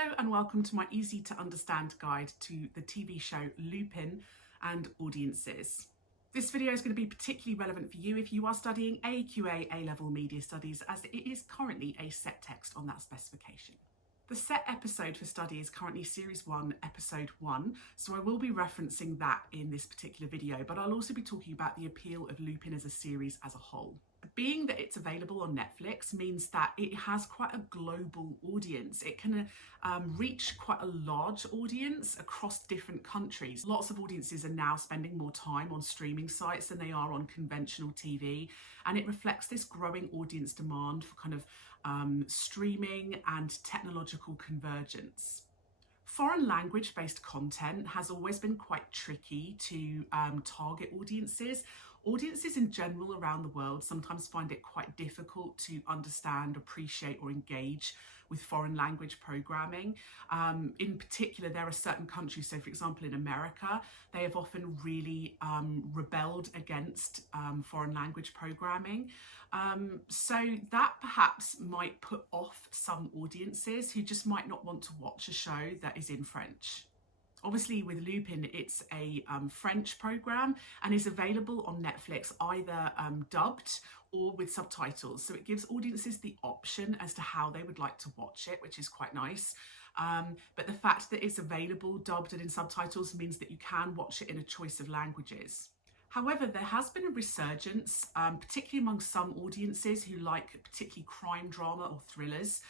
Hello and welcome to my easy to understand guide to the TV show Lupin and audiences. This video is going to be particularly relevant for you if you are studying AQA A-Level Media Studies, as it is currently a set text on that specification. The set episode for study is currently Series 1, Episode 1, so I will be referencing that in this particular video, but I'll also be talking about the appeal of Lupin as a series as a whole. Being that it's available on Netflix means that it has quite a global audience. It can reach quite a large audience across different countries. Lots of audiences are now spending more time on streaming sites than they are on conventional TV, and it reflects this growing audience demand for kind of streaming and technological convergence. Foreign language-based content has always been quite tricky to target audiences. Audiences in general around the world sometimes find it quite difficult to understand, appreciate or engage with foreign language programming. In particular, there are certain countries, so for example in America, they have often really rebelled against foreign language programming. So that perhaps might put off some audiences who just might not want to watch a show that is in French. Obviously with Lupin, it's a French programme and is available on Netflix either dubbed or with subtitles. So it gives audiences the option as to how they would like to watch it, which is quite nice. But the fact that it's available dubbed and in subtitles means that you can watch it in a choice of languages. However, there has been a resurgence, particularly among some audiences who like particularly crime drama or thrillers.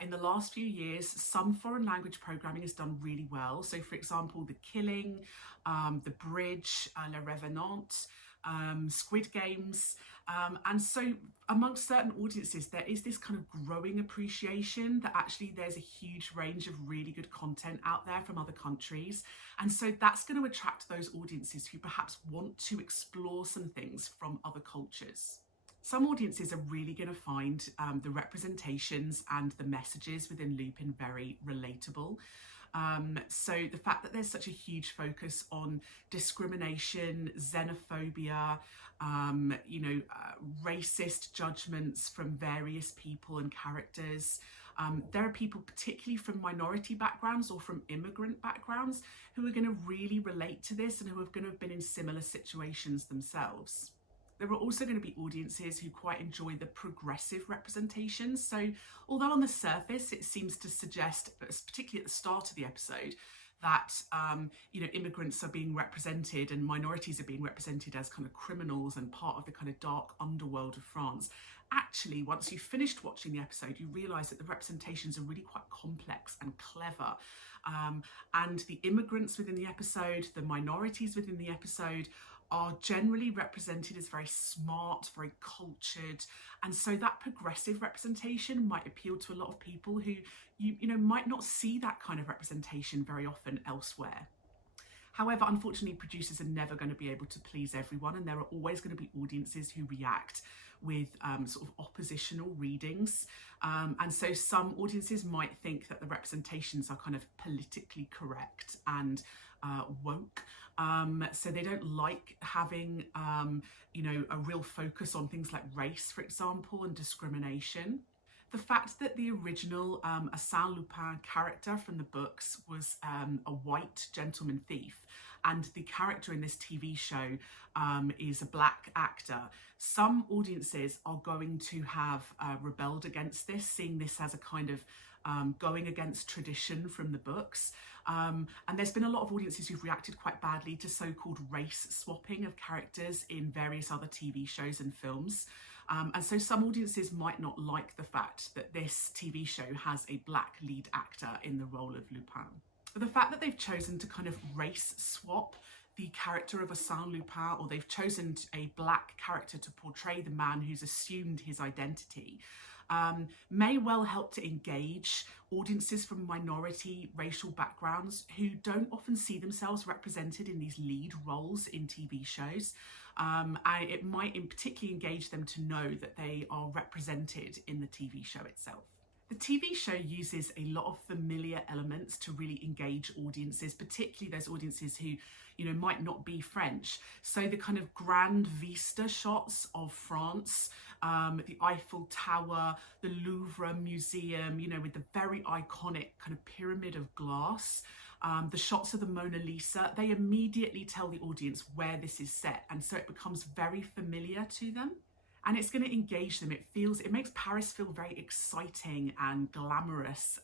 In the last few years, some foreign language programming has done really well. So for example, The Killing, The Bridge, Le Revenant, Squid Games. And so amongst certain audiences, there is this kind of growing appreciation that actually there's a huge range of really good content out there from other countries. And so that's going to attract those audiences who perhaps want to explore some things from other cultures. Some audiences are really going to find the representations and the messages within Lupin very relatable. So the fact that there's such a huge focus on discrimination, xenophobia, racist judgments from various people and characters. There are people particularly from minority backgrounds or from immigrant backgrounds who are going to really relate to this and who are going to have been in similar situations themselves. There are also going to be audiences who quite enjoy the progressive representations. So although on the surface it seems to suggest, particularly at the start of the episode, that immigrants are being represented and minorities are being represented as kind of criminals and part of the kind of dark underworld of France, actually once you've finished watching the episode you realise that the representations are really quite complex and clever. And the immigrants within the episode, the minorities within the episode, are generally represented as very smart, very cultured, and so that progressive representation might appeal to a lot of people who might not see that kind of representation very often elsewhere. However, unfortunately, producers are never going to be able to please everyone, and there are always going to be audiences who react with sort of oppositional readings. And so some audiences might think that the representations are kind of politically correct and woke. So they don't like having, a real focus on things like race, for example, and discrimination. The fact that the original Arsène Lupin character from the books was a white gentleman thief, and the character in this TV show is a black actor, some audiences are going to have rebelled against this, seeing this as a kind of going against tradition from the books. And there's been a lot of audiences who've reacted quite badly to so-called race swapping of characters in various other TV shows and films. And so some audiences might not like the fact that this TV show has a black lead actor in the role of Lupin. But the fact that they've chosen to kind of race swap the character of Arsène Lupin, or they've chosen a black character to portray the man who's assumed his identity, may well help to engage audiences from minority racial backgrounds who don't often see themselves represented in these lead roles in TV shows. And it might in particularly engage them to know that they are represented in the TV show itself. The TV show uses a lot of familiar elements to really engage audiences, particularly those audiences who, might not be French. So the kind of grand vista shots of France, the Eiffel Tower, the Louvre Museum, with the very iconic kind of pyramid of glass, the shots of the Mona Lisa, they immediately tell the audience where this is set. And so it becomes very familiar to them. And it's going to engage them. It makes Paris feel very exciting and glamorous,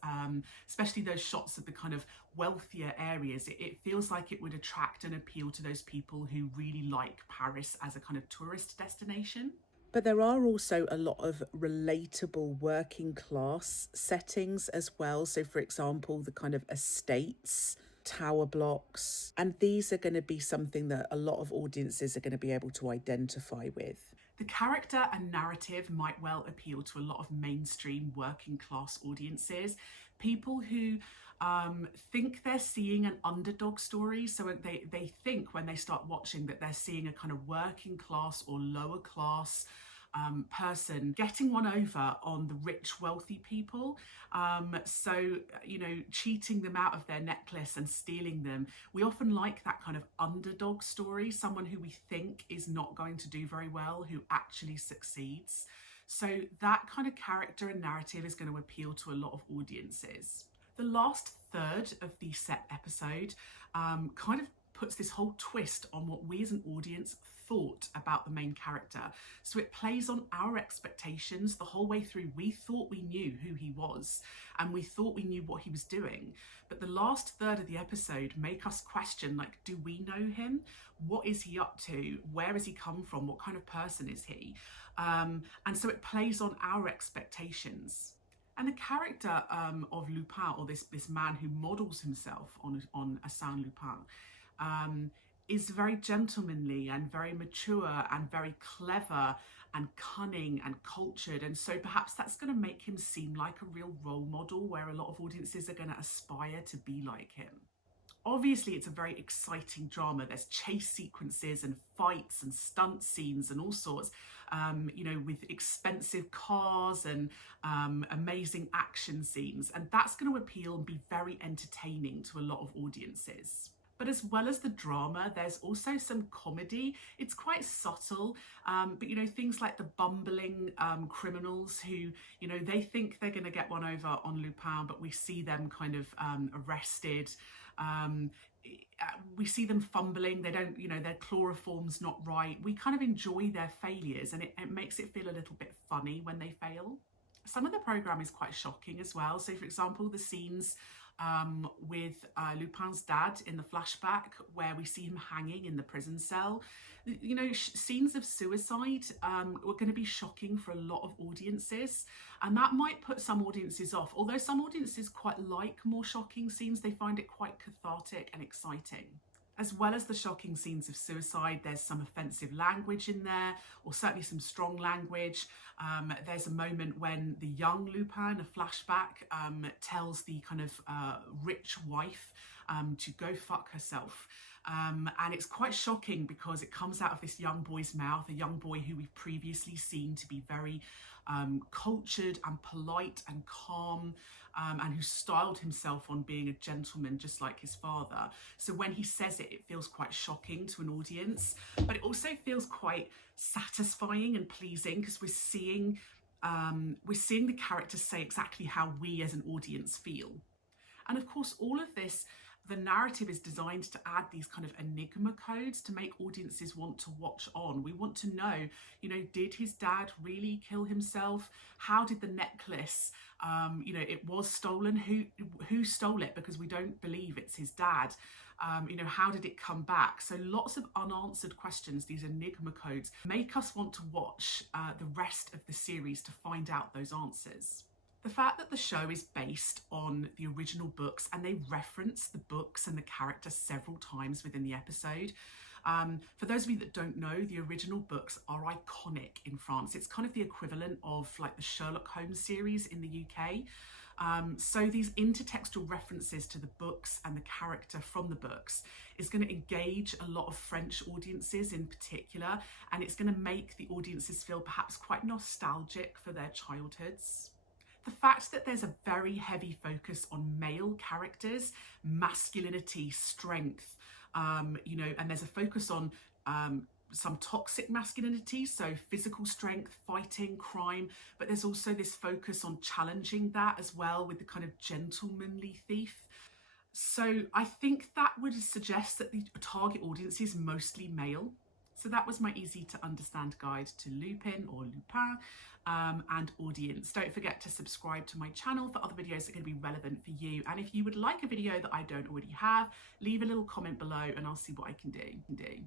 especially those shots of the kind of wealthier areas. It feels like it would attract and appeal to those people who really like Paris as a kind of tourist destination. But there are also a lot of relatable working class settings as well. So, for example, the kind of estates, tower blocks, and these are going to be something that a lot of audiences are going to be able to identify with. The character and narrative might well appeal to a lot of mainstream working class audiences, people who think they're seeing an underdog story. So they think when they start watching that they're seeing a kind of working class or lower class person getting one over on the rich, wealthy people. So, cheating them out of their necklace and stealing them. We often like that kind of underdog story, someone who we think is not going to do very well, who actually succeeds. So that kind of character and narrative is going to appeal to a lot of audiences. The last third of the set episode kind of puts this whole twist on what we as an audience thought about the main character. So it plays on our expectations the whole way through. We thought we knew who he was and we thought we knew what he was doing. But the last third of the episode make us question, like, do we know him? What is he up to? Where has he come from? What kind of person is he? And so it plays on our expectations. And the character of Lupin, or this man who models himself on Arsène Lupin, is very gentlemanly and very mature and very clever and cunning and cultured. And so perhaps that's going to make him seem like a real role model where a lot of audiences are going to aspire to be like him. Obviously, it's a very exciting drama. There's chase sequences and fights and stunt scenes and all sorts, with expensive cars and amazing action scenes. And that's going to appeal and be very entertaining to a lot of audiences. But as well as the drama, there's also some comedy. It's quite subtle, but things like the bumbling criminals who, they think they're going to get one over on Lupin, but we see them kind of arrested. We see them fumbling. They don't, their chloroform's not right. We kind of enjoy their failures, and it makes it feel a little bit funny when they fail. Some of the programme is quite shocking as well. So, for example, the scenes with Lupin's dad in the flashback where we see him hanging in the prison cell. Scenes of suicide were going to be shocking for a lot of audiences, and that might put some audiences off. Although some audiences quite like more shocking scenes, they find it quite cathartic and exciting. As well as the shocking scenes of suicide, there's some offensive language in there, or certainly some strong language. There's a moment when the young Lupin, a flashback, tells the kind of rich wife to go fuck herself. And it's quite shocking because it comes out of this young boy's mouth, a young boy who we've previously seen to be very cultured and polite and calm, and who styled himself on being a gentleman just like his father. So when he says it, it feels quite shocking to an audience, but it also feels quite satisfying and pleasing because we're seeing the character say exactly how we as an audience feel. And of course, all of this, the narrative is designed to add these kind of enigma codes to make audiences want to watch on. We want to know, did his dad really kill himself? How did the necklace, it was stolen? Who stole it? Because we don't believe it's his dad. How did it come back? So lots of unanswered questions, these enigma codes, make us want to watch the rest of the series to find out those answers. The fact that the show is based on the original books and they reference the books and the character several times within the episode. For those of you that don't know, the original books are iconic in France. It's kind of the equivalent of like the Sherlock Holmes series in the UK. So these intertextual references to the books and the character from the books is going to engage a lot of French audiences in particular, and it's going to make the audiences feel perhaps quite nostalgic for their childhoods. The fact that there's a very heavy focus on male characters, masculinity, strength, you know, and there's a focus on some toxic masculinity, so physical strength, fighting, crime, but there's also this focus on challenging that as well with the kind of gentlemanly thief. So I think that would suggest that the target audience is mostly male. So that was my easy to understand guide to Lupin or Lupin and audience. Don't forget to subscribe to my channel for other videos that are going to be relevant for you. And if you would like a video that I don't already have, leave a little comment below and I'll see what I can do.